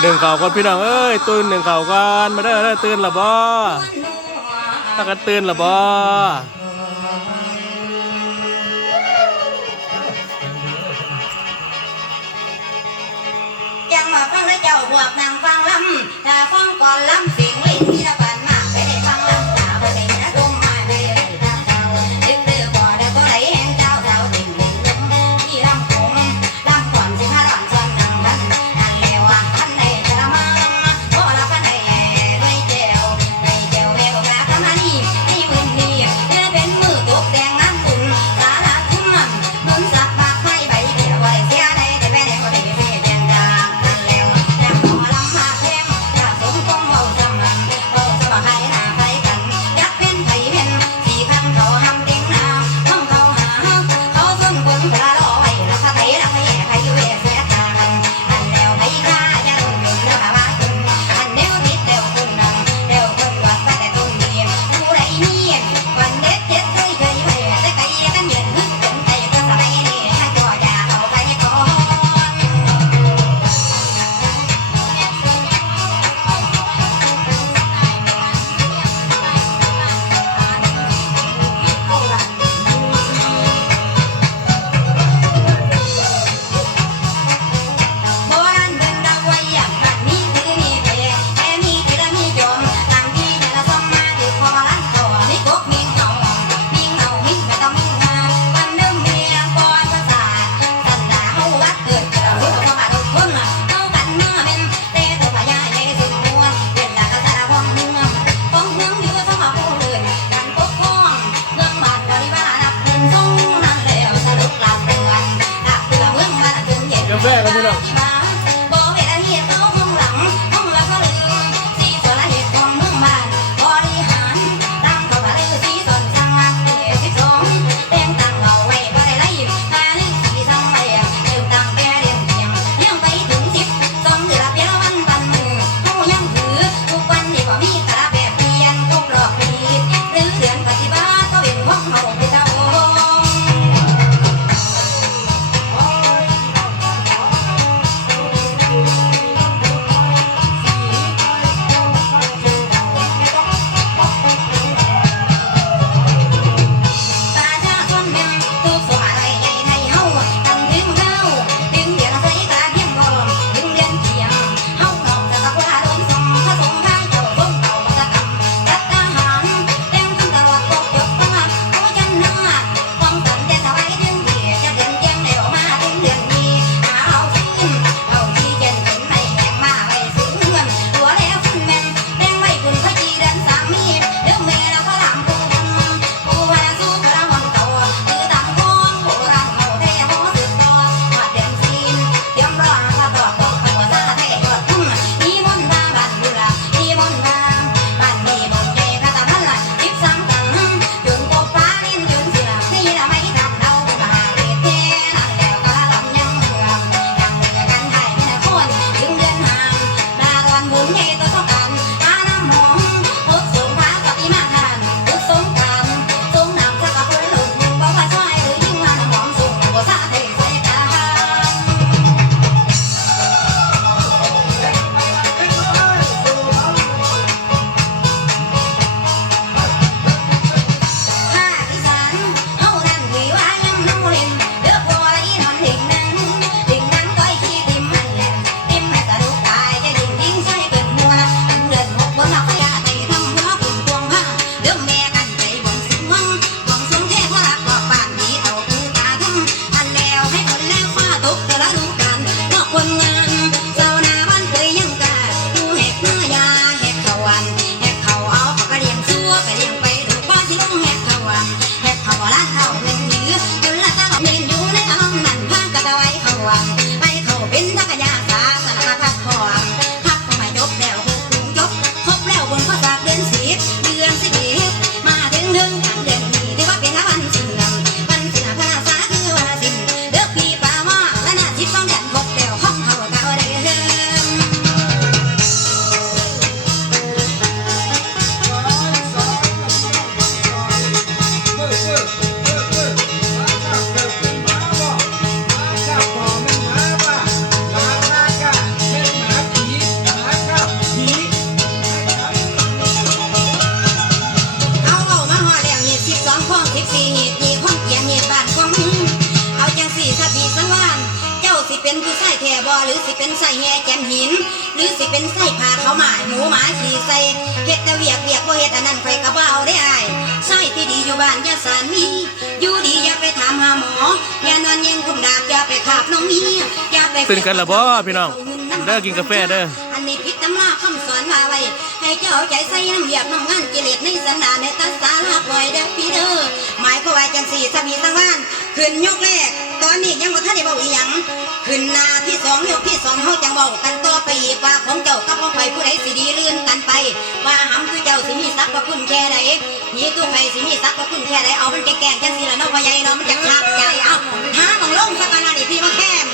หนึ่งเข่าก่นพี่น้องเอ้ยตื่นหนึ่งเข่าก่อนมาเด้อด้ตื่นละบ่ถ้ากันตื่นละบ่จังหวะฟังแล้วเจ้าบวกนางฟังลำแต่ฟังก่อนลำเสียงเลยที่ แกมหิน หรือสิเป็นไส้ผ่าเขาวหมาหมูหมาขี่ใส่เฮ็ดแต่เวียกเวียกบ่เฮ็ดอันนั้นไฟกระเบเอาได้อายใช่ที่ดีอยู่บ้านอย่าสานมีอยู่ดีอย่าไปถามหาหมออย่านอนเย็นกุมดาบอย่าไปขาบน้องเมียอย่าไปตื่นกันและบ่พี่น้องเด้อกินกาแฟเด้ออันนี้ผิดตำราคำสอนมาไว้ให้เจ้าเอาใจใส่น้ำเหยียบน้ำงานกิเลสในสันดานในตัสสาลาปล่อยเด้อพี่เด้อหมายความว่าจังสี่สามีสังวานขึ้นยกแรก ตอนนี้ยังบ่ทันได้เว้าอีหยังขึ้นหน้าที่สองยกที่สองเฮาจังเว้ากันต่อไปอีกว่าของเจ้ากับของไผผู้ใดสิดีเลื่อนกันไป ว่าหำคือเจ้าสิมีทรัพย์กับคุณแค่ใดนี่ตู้ไผสิมีทรัพย์กับคุณแค่ใดเอามันแกล้งๆจังสี่ละเนาะพ่อใหญ่เนาะมันจะขาดใจเอ้าหาของลงสักกันนะนี่พี่มาแค้น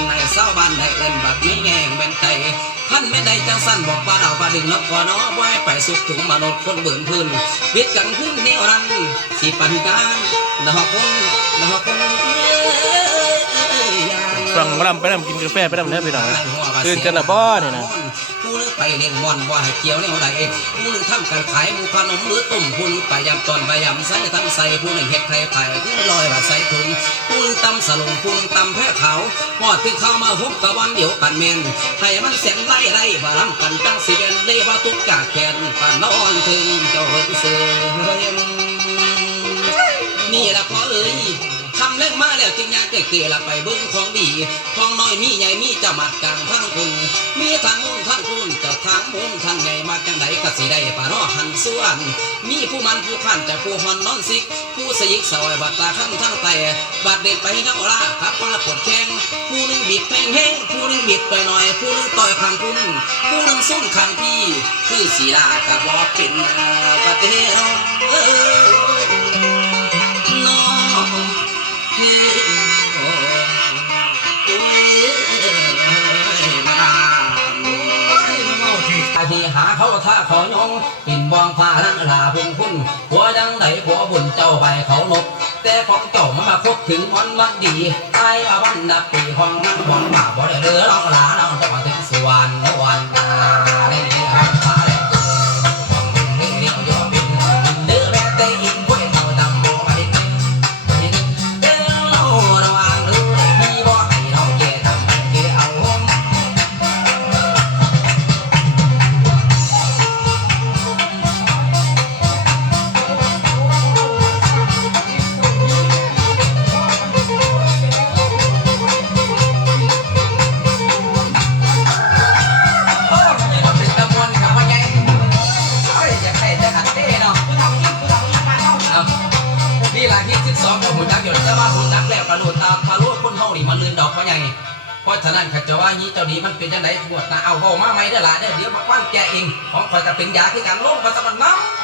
ยเดินเพื่อนในเศร้าบ้านได้เอินบักไม่แง่งแบนไตท่านไม่ได้จังสั้นบอกว่าเราบาดึงนกว่าน้อไว้ไปสุขถุงมนุษย์คนเบิ่นพื้นวิทย์กันขึ้นแนวนั้นสีปันการนะฮะคนนะฮะคน ฟังหมอลำไปนำกินกาแฟไปนำเด้อพี่น้องตื่นกันละบ่เนี่ยนะผู้นึกไปเล่นบอลว่ให้เกี่ยวแนวใดผู้นึกทำการขายหมูขนมหรือต้มผู้นึกไปยำตอนไปยำใส่ทั้งใส่ผู้นึกเฮ็ดไข่ไข่ผู้นึกลอยว่าใส่ถุงผู้นึกตำสลงผู้นึกตำแพ้เขาวพอดถึงเข้ามาพบกับวันเดียวกันเมนให้มันเสียงไล่ไล่ว่าลำกันจังสิเป็นเล่ว่าทุกกาแขนปานนอนถึงเจ้าเฮิงเสือนี่ละพ่อเอ้ย ทำเล่นมาแล้วจึงยากเกลี่ยละไปเบิ้งของดีทองน้อยมีใหญ่มีจะมัดกลางทั้งคุณมีทางมุ่งทางคุณจะทางมุ่งทางใหญ่มาจังไหนก็สิได้ปานอหันส่วน มีผู้มันผู้ขันจะผู้หอนนอนสิก ผู้สยิกสวยบัดตาข้างทั้งแต่บัดเด็ดไปเงาลาขับมาปวดแข้งผู้นึงบิดแห้งแหงผู้นึงบิดไปหน่อย ผู้นึงต่อยขังคุณผู้นึงสุ่มขังพี่ คือสีลากะบอกเป็นประเทศเอ้ยน้องอา ทีหาเขาท่าขอยงปิ่นบองผ้านั่งลาพุงคุณหัวดังไหนหัวบุญเจ้าใบเขานกแต่ของเจ้ามันมาคบถึงวันวันดีไอ้อาวันนับปีของนั่งบองป่าบ่ได้เรือร้องลาน้องจะมาถึงสวรรค์วันนาเล่น เพราะฉะนั้นขจว่านี้เจ้าดีมันเป็นจังไดปวดนะเอาเว้ามาไหมเด้อล่ะเด้อเดี๋ยวบอกว่างแกเองของข่อยก็เป็นยาคือกันลงมาสะบัดน้ำ